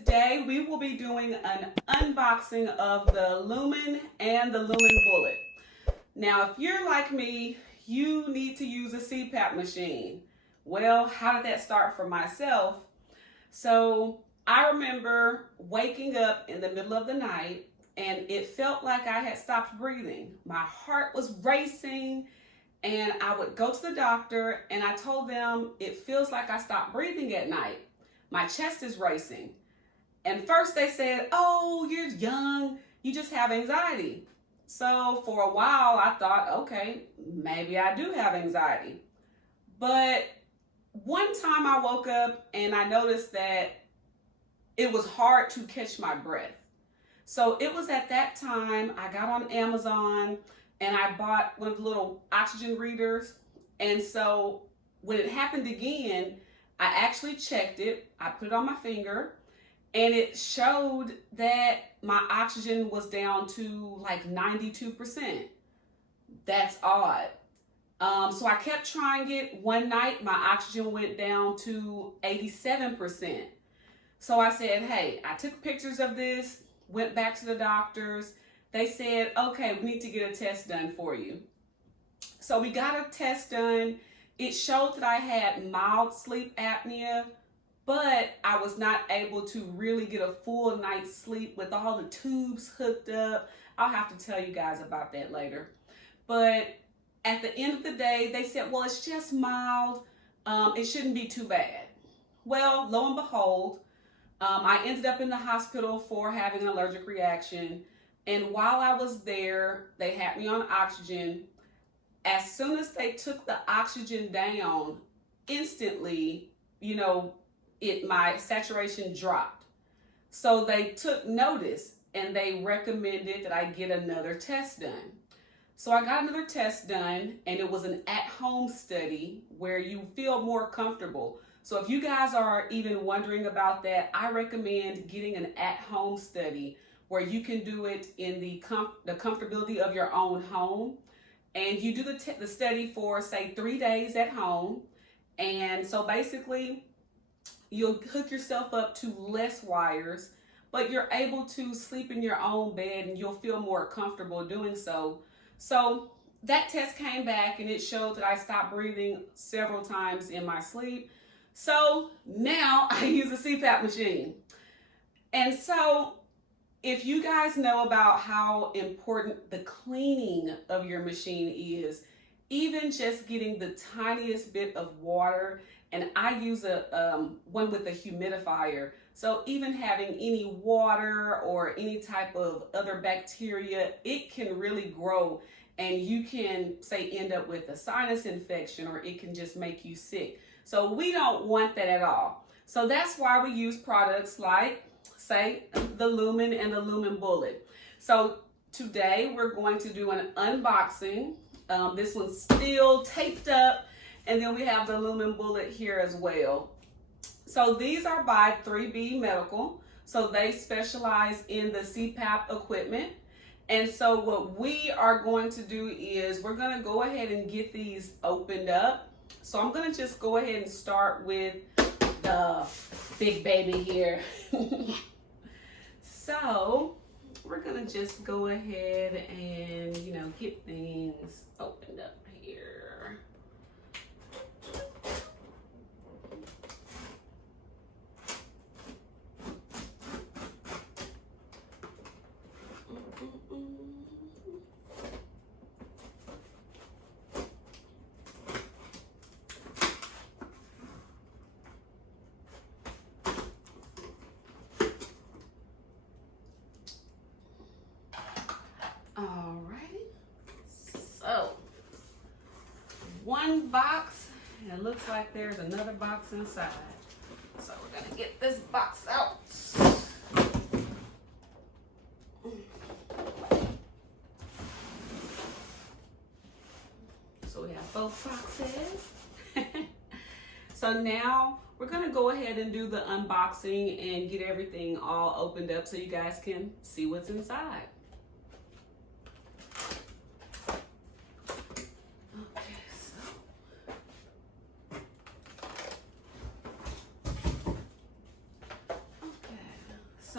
today we will be doing an unboxing of the Lumen and the Lumen Bullet. Now, if you're like me, you need to use a CPAP machine. Well, how did that start for myself? So I remember waking up in the middle of the night and it felt like I had stopped breathing. My heart was racing and I would go to the doctor and I told them it feels like I stopped breathing at night. My chest is racing. And first they said, oh, you're young, you just have anxiety. So for a while I thought, okay, maybe I do have anxiety. But one time I woke up and I noticed that it was hard to catch my breath. So it was at that time I got on Amazon and I bought one of the little oxygen readers. And so when it happened again, I actually checked it. I put it on my finger and it showed that my oxygen was down to like 92%. That's odd. So I kept trying it. One night, my oxygen went down to 87%. So I said, hey, I took pictures of this, went back to the doctors. They said, okay, we need to get a test done for you. So we got a test done. It showed that I had mild sleep apnea, but I was not able to really get a full night's sleep with all the tubes hooked up. I'll have to tell you guys about that later. But at the end of the day, they said, well, it's just mild. It shouldn't be too bad. Well, lo and behold, I ended up in the hospital for having an allergic reaction. And while I was there, they had me on oxygen. As soon as they took the oxygen down, instantly, my saturation dropped. So they took notice and they recommended that I get another test done. So I got another test done and it was an at-home study where you feel more comfortable. So if you guys are even wondering about that, I recommend getting an at-home study where you can do it in the comfortability of your own home. And you do the study for, say, 3 days at home. And so basically, you'll hook yourself up to less wires, but you're able to sleep in your own bed and you'll feel more comfortable doing so. So that test came back and it showed that I stopped breathing several times in my sleep. So now I use a CPAP machine. And so if you guys know about how important the cleaning of your machine is, even just getting the tiniest bit of water, and I use one with a humidifier, so even having any water or any type of other bacteria, it can really grow and you can, say, end up with a sinus infection or it can just make you sick. So we don't want that at all. So that's why we use products like, say, the Lumen and the Lumin Bullet. So today we're going to do an unboxing. This one's still taped up, and then we have the Lumin Bullet here as well. So these are by 3B Medical. So they specialize in the CPAP equipment. And so what we are going to do is we're going to go ahead and get these opened up. So I'm going to just go ahead and start with the big baby here. So we're gonna just go ahead and, get things opened up here. Alrighty, so one box, and it looks like there's another box inside. So we're gonna get this box out. So we have both boxes. So now we're gonna go ahead and do the unboxing and get everything all opened up so you guys can see what's inside.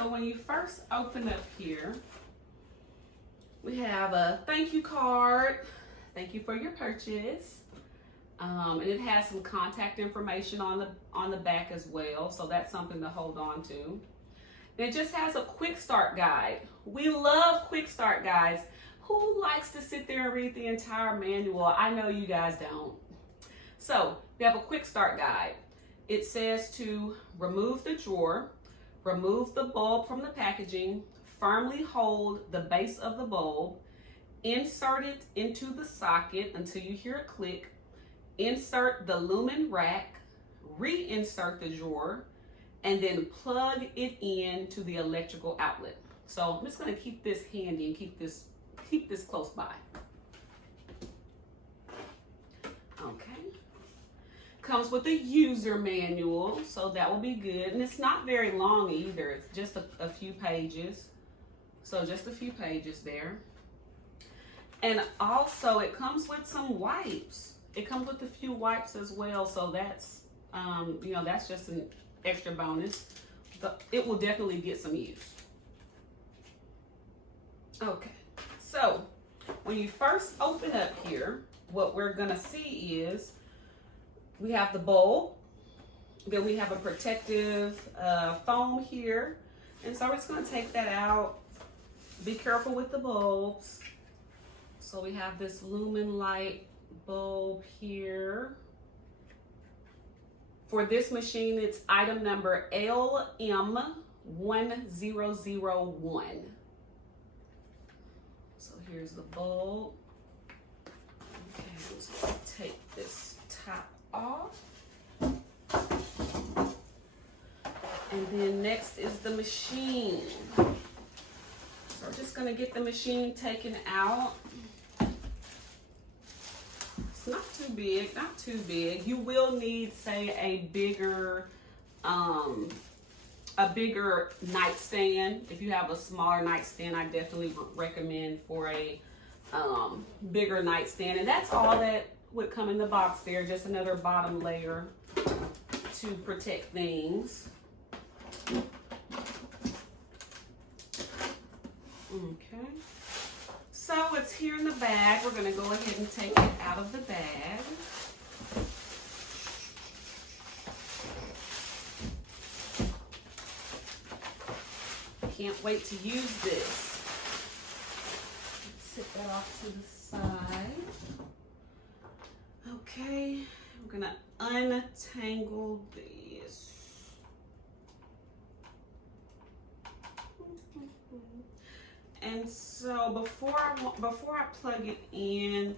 So when you first open up here, we have a thank you card. Thank you for your purchase. And it has some contact information on the back as well, so that's something to hold on to. And it just has a quick start guide. We love quick start guides. Who likes to sit there and read the entire manual? I know you guys don't. So we have a quick start guide. It says to remove the drawer, remove the bulb from the packaging, firmly hold the base of the bulb, insert it into the socket until you hear a click, insert the lumen rack, reinsert the drawer, and then plug it in to the electrical outlet. So I'm just going to keep this handy and keep this close by. Okay. Comes with a user manual, so that will be good. And it's not very long either. It's just a few pages. So just a few pages there. And also it comes with some wipes. It comes with a few wipes as well, so that's, that's just an extra bonus. It will definitely get some use. Okay, so when you first open up here, what we're gonna see is we have the bulb, then we have a protective foam here, and so we're just gonna take that out. Be careful with the bulbs. So we have this Lumen light bulb here. For this machine, it's item number LM1001. So here's the bulb. Okay, so I'll take this top off. And then next is the machine. So we're just gonna get the machine taken out. It's not too big, not too big. You will need, say, a bigger nightstand. If you have a smaller nightstand, I definitely recommend for a bigger nightstand. And that's all that would come in the box there, just another bottom layer to protect things. Okay. So it's here in the bag. We're going to go ahead and take it out of the bag. Can't wait to use this. Sit that off to the side. Okay, we're going to untangle these. And so before I plug it in,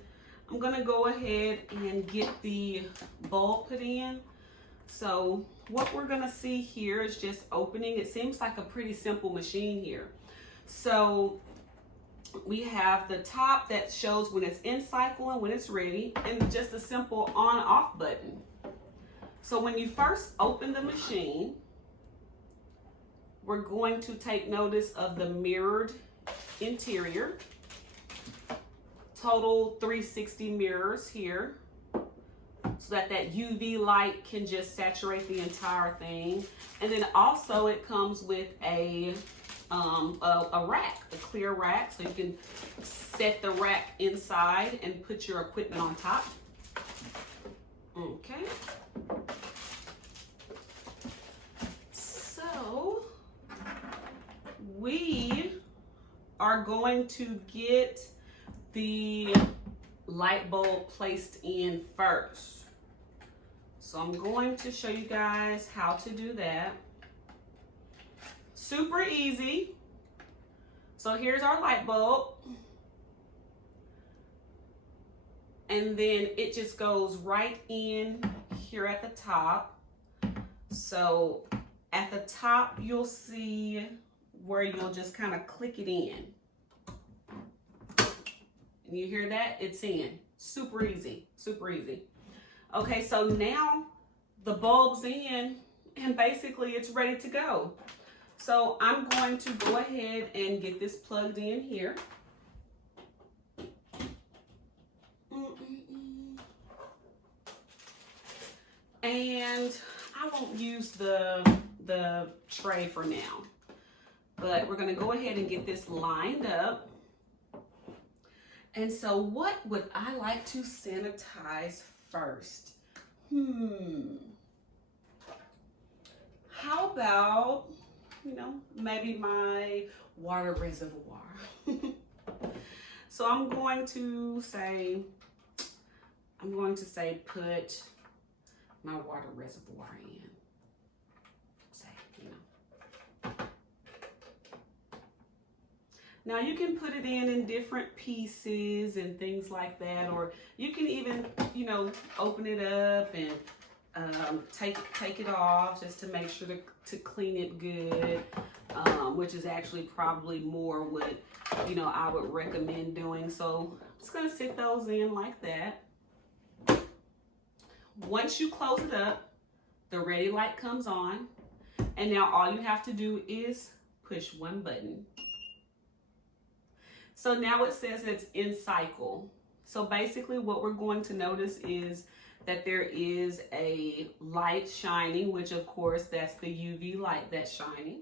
I'm gonna go ahead and get the bulb put in. So what we're gonna see here is just opening. It seems like a pretty simple machine here. So we have the top that shows when it's in cycle and when it's ready, and just a simple on-off button. So when you first open the machine, we're going to take notice of the mirrored interior. Total 360 mirrors here, so that UV light can just saturate the entire thing. And then also it comes with a rack, a clear rack, so you can set the rack inside and put your equipment on top. Okay. So we are going to get the light bulb placed in first. So I'm going to show you guys how to do that. Super easy. So here's our light bulb. And then it just goes right in here at the top. So at the top, you'll see where you'll just kind of click it in. And you hear that? It's in. Super easy, super easy. Okay, so now the bulb's in and basically it's ready to go. So I'm going to go ahead and get this plugged in here. And I won't use the tray for now. but we're gonna go ahead and get this lined up. And so what would I like to sanitize first? How about, maybe my water reservoir. So I'm going to say put my water reservoir in. Now you can put it in different pieces and things like that, or you can even, open it up and take it off just to make sure to clean it good, which is actually probably more what, I would recommend doing. So I'm just gonna sit those in like that. Once you close it up, the ready light comes on, and now all you have to do is push one button. So now it says it's in cycle. So basically what we're going to notice is that there is a light shining, which of course that's the UV light that's shining.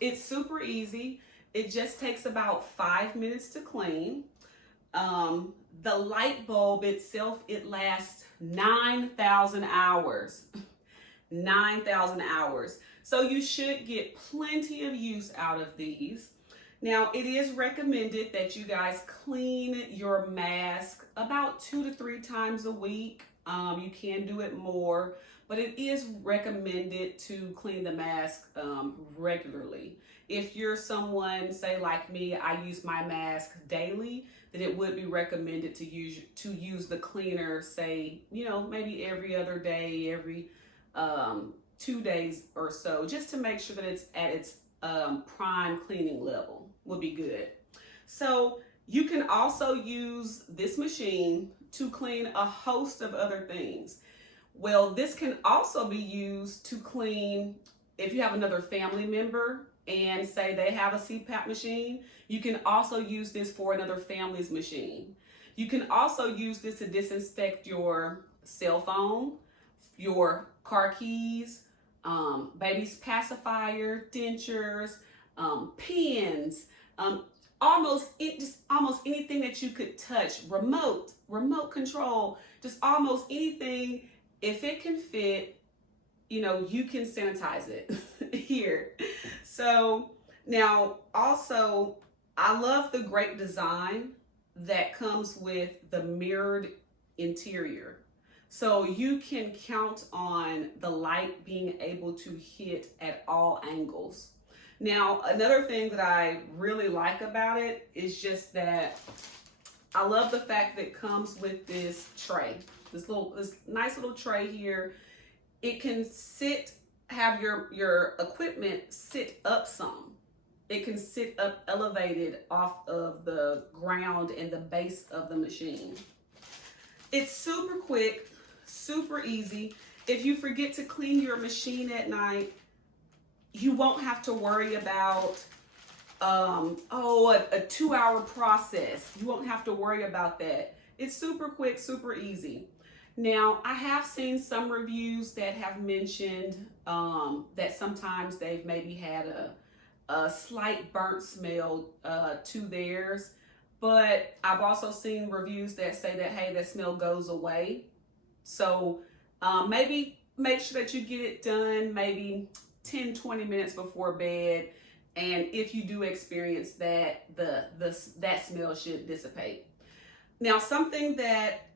It's super easy. It just takes about 5 minutes to clean. The light bulb itself, it lasts 9,000 hours. 9,000 hours. So you should get plenty of use out of these. Now, it is recommended that you guys clean your mask about 2 to 3 times a week. You can do it more, but it is recommended to clean the mask regularly. If you're someone, say like me, I use my mask daily, then it would be recommended to use the cleaner, say, maybe every other day, every 2 days or so, just to make sure that it's at its prime cleaning level would be good. So you can also use this machine to clean a host of other things. Well, this can also be used to clean, if you have another family member and say they have a CPAP machine, you can also use this for another family's machine. You can also use this to disinfect your cell phone, your car keys, baby's pacifier, dentures, pens, almost anything that you could touch, remote control, just almost anything. If it can fit, you can sanitize it here. So now also, I love the great design that comes with the mirrored interior. So you can count on the light being able to hit at all angles. Now, another thing that I really like about it is just that I love the fact that it comes with this tray, this nice little tray here. It can have your equipment sit up some. It can sit up elevated off of the ground and the base of the machine. It's super quick, super easy. If you forget to clean your machine at night, you won't have to worry about a 2-hour process. You won't have to worry about that. It's super quick, super easy. Now, I have seen some reviews that have mentioned that sometimes they've maybe had a slight burnt smell to theirs, but I've also seen reviews that say that, hey, that smell goes away. So maybe make sure that you get it done maybe 10-20 minutes before bed, and if you do experience that, that smell should dissipate. Now, something that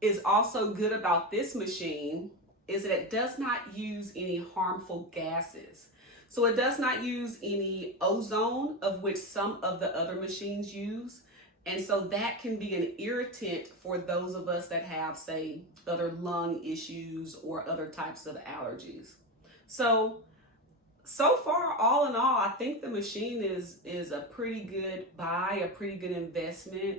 is also good about this machine is that it does not use any harmful gases. So it does not use any ozone, of which some of the other machines use. And so that can be an irritant for those of us that have, say, other lung issues or other types of allergies. So far, all in all, I think the machine is a pretty good buy, a pretty good investment,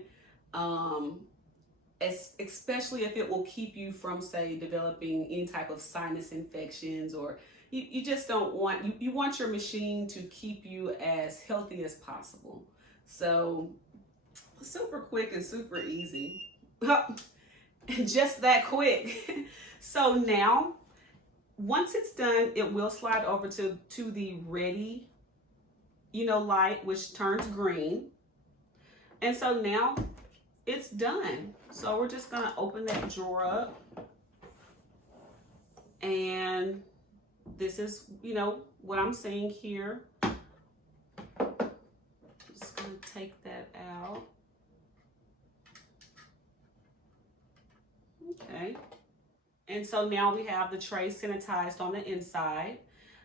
especially if it will keep you from, say, developing any type of sinus infections, or you just don't want, you want your machine to keep you as healthy as possible. So super quick and super easy. Just that quick. So now, once it's done, it will slide over to the ready, light, which turns green. And so now it's done. So we're just gonna open that drawer up. And this is, what I'm seeing here. Just gonna take that out. Okay. And so now we have the tray sanitized on the inside.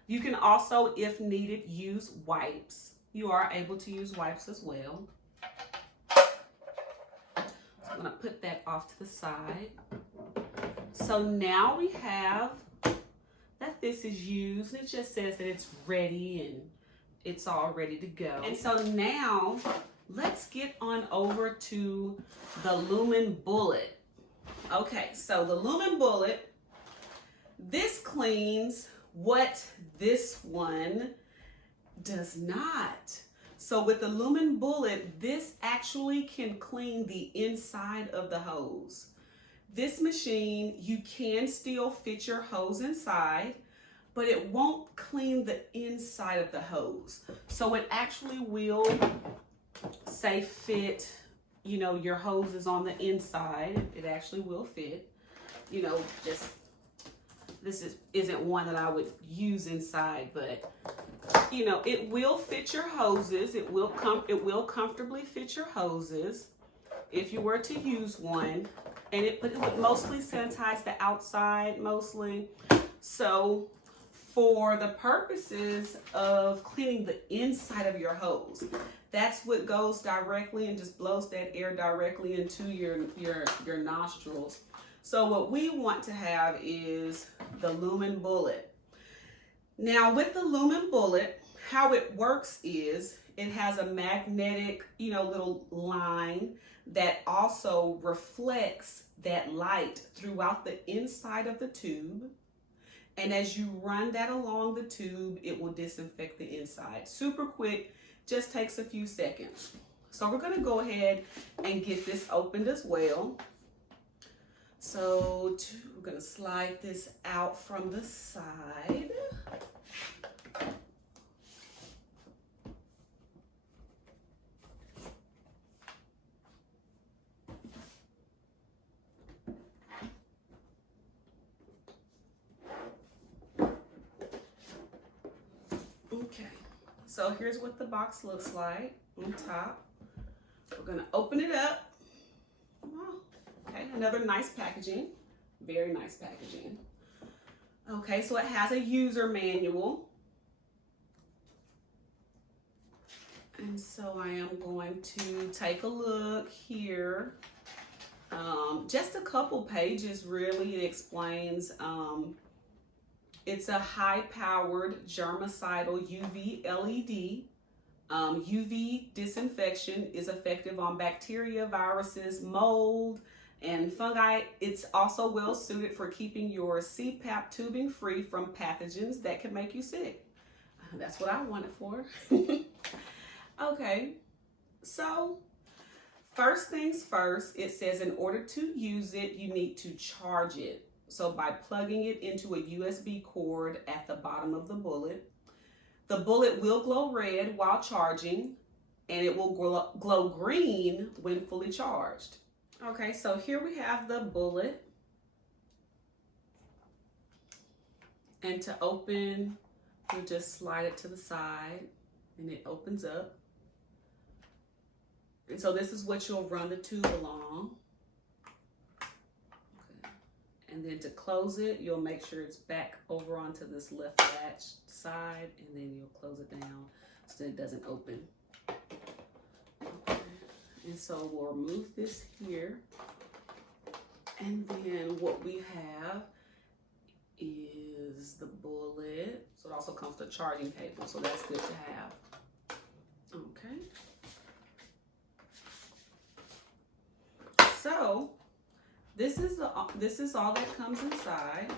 You can also, if needed, use wipes. You are able to use wipes as well. So I'm gonna put that off to the side. So now we have that this is used. It just says that it's ready and it's all ready to go. And so now let's get on over to the Lumen Bullet. Okay, so the Lumen Bullet, this cleans what this one does not. So with the Lumen Bullet, this actually can clean the inside of the hose. This machine, you can still fit your hose inside, but it won't clean the inside of the hose. So it actually will say fit, your hose is on the inside. It actually will fit, just, this isn't one that I would use inside, but it will fit your hoses. It will comfortably fit your hoses if you were to use one. And it would mostly sanitize the outside, mostly. So for the purposes of cleaning the inside of your hose, that's what goes directly and just blows that air directly into your nostrils. So what we want to have is the Lumen Bullet. Now with the Lumen Bullet, how it works is it has a magnetic, little line that also reflects that light throughout the inside of the tube. And as you run that along the tube, it will disinfect the inside. Super quick, just takes a few seconds. So we're gonna go ahead and get this opened as well. So we're gonna slide this out from the side. Okay, so here's what the box looks like on top. We're gonna open it up. Wow. Okay, another nice packaging, very nice packaging. Okay, so it has a user manual. And so I am going to take a look here. Just a couple pages really. It explains it's a high-powered germicidal UV LED. UV disinfection is effective on bacteria, viruses, mold, and fungi. It's also well suited for keeping your CPAP tubing free from pathogens that can make you sick. That's what I want it for. Okay, so first things first, it says in order to use it, you need to charge it. So by plugging it into a USB cord at the bottom of the bullet. The bullet will glow red while charging, and it will glow green when fully charged. Okay, so here we have the bullet. And to open, we'll just slide it to the side, and it opens up. And so this is what you'll run the tube along. And then to close it, you'll make sure it's back over onto this left latch side, and then you'll close it down so it doesn't open. Okay. And so we'll remove this here. And then what we have is the bullet. So it also comes with a charging cable, so that's good to have. Okay. So this is all that comes inside,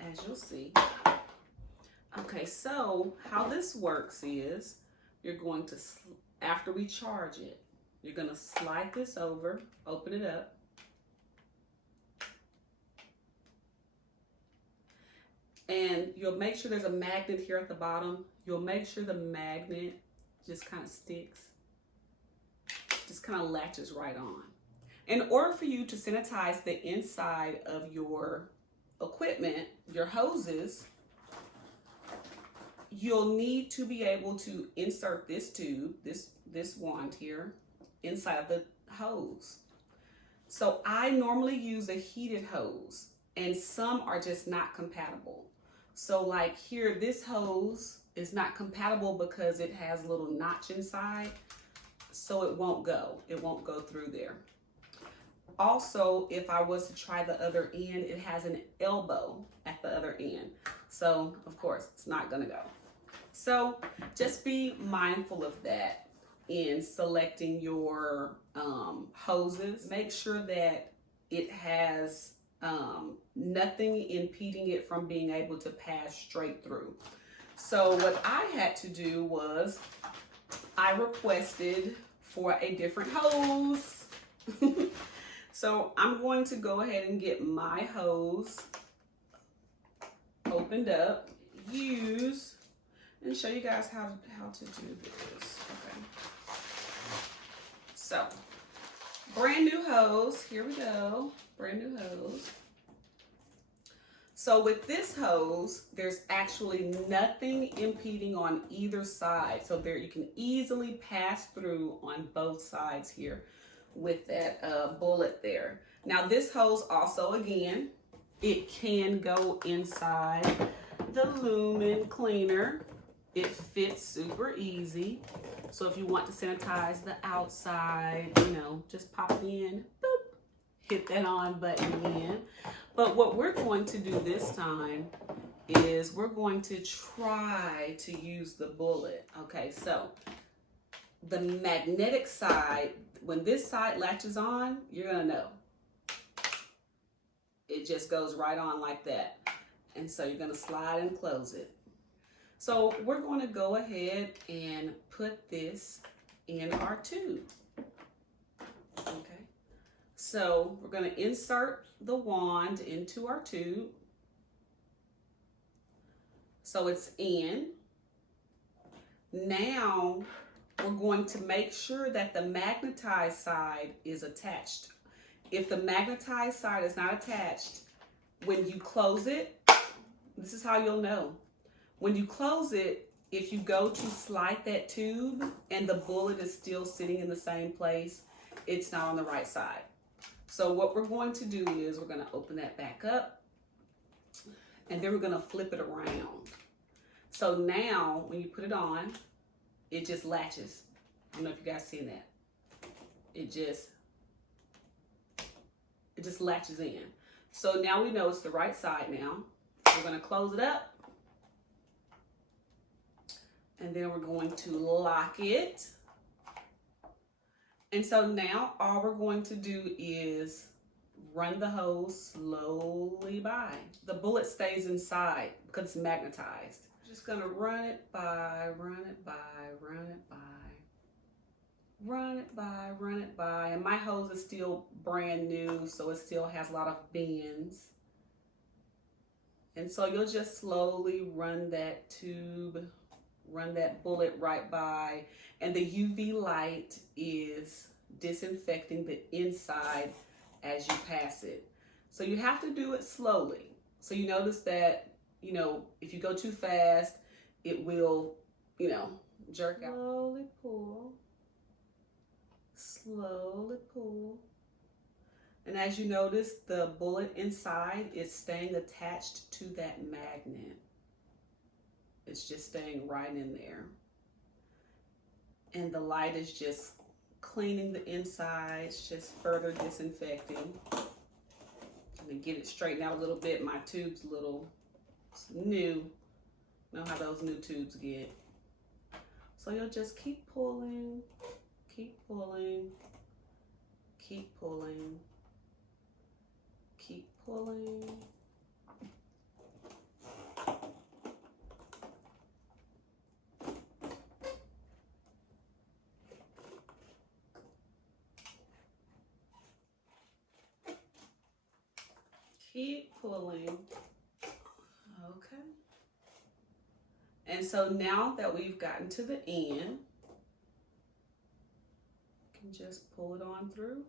as you'll see. Okay, so how this works is you're going to, after we charge it, you're going to slide this over, open it up, And you'll make sure there's a magnet here at the bottom. You'll make sure the magnet just kind of sticks, just kind of latches right on. In order for you to sanitize the inside of your equipment, your hoses, you'll need to be able to insert this tube, this wand here, inside of the hose. So I normally use a heated hose, and some are just not compatible. So like here, this hose is not compatible because it has a little notch inside, so it won't go through there. Also, if I was to try the other end, it has an elbow at the other end. So of course it's not gonna go. So just be mindful of that in selecting your hoses. Make sure that it has nothing impeding it from being able to pass straight through. So what I had to do was I requested for a different hose. So I'm going to go ahead and get my hose opened up, and show you guys how to do this. Okay. So, brand new hose. Here we go. Brand new hose. So with this hose, there's actually nothing impeding on either side. So there you can easily pass through on both sides here with that bullet there. Now this hose also, again, it can go inside the Lumen cleaner. It fits super easy. So if you want to sanitize the outside, you know, just pop it in, boop, hit that on button again. But what we're going to do this time is we're going to try to use the bullet. Okay, so the magnetic side, when this side latches on, you're gonna know. It just goes right on like that. And so you're gonna slide and close it. So we're gonna go ahead and put this in our tube. Okay, so we're gonna insert the wand into our tube. So it's in. Now we're going to make sure that the magnetized side is attached. If the magnetized side is not attached, when you close it, this is how you'll know. When you close it, if you go to slide that tube and the bullet is still sitting in the same place, it's not on the right side. So what we're going to do is we're going to open that back up, and then we're going to flip it around. So now when you put it on, it just latches. I don't know if you guys seen that. It just latches in. So now we know it's the right side now. We're going to close it up. And then we're going to lock it. And so now all we're going to do is run the hose slowly by. The bullet stays inside because it's magnetized. Just gonna run it by, run it by, run it by, run it by, run it by. And my hose is still brand new, so it still has a lot of bends. And so you'll just slowly run that tube, run that bullet right by, and the UV light is disinfecting the inside as you pass it. So you have to do it slowly. So you notice that, you know, if you go too fast, it will, you know, jerk out. Slowly pull, slowly pull. And as you notice, the bullet inside is staying attached to that magnet. It's just staying right in there. And the light is just cleaning the insides, just further disinfecting. I'm gonna get it straightened out a little bit. My tube's a little new. You know how those new tubes get. So you'll just keep pulling, keep pulling, keep pulling, keep pulling. Keep pulling. Okay. Okay. And so now that we've gotten to the end, you can just pull it on through.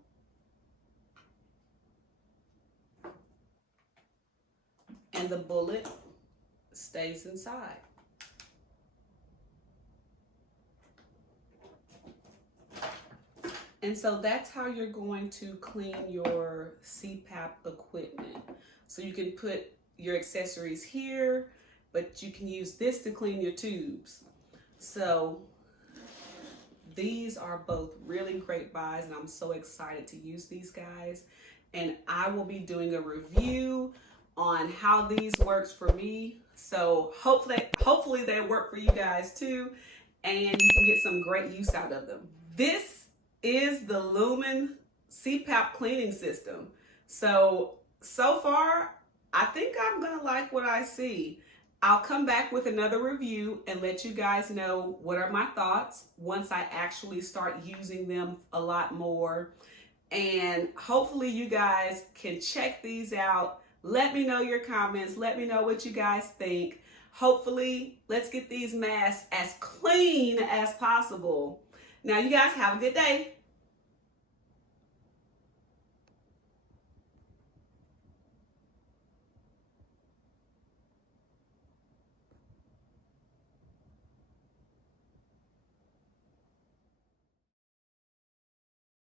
And the bullet stays inside. And so that's how you're going to clean your CPAP equipment. So you can put your accessories here, but you can use this to clean your tubes. So these are both really great buys, and I'm so excited to use these guys. And I will be doing a review on how these works for me. So hopefully they work for you guys too, and you can get some great use out of them. This is the Lumen CPAP cleaning system. So far, I think I'm gonna like what I see. I'll come back with another review and let you guys know what are my thoughts once I actually start using them a lot more. And hopefully you guys can check these out. Let me know your comments. Let me know what you guys think. Hopefully, let's get these masks as clean as possible. Now, you guys have a good day.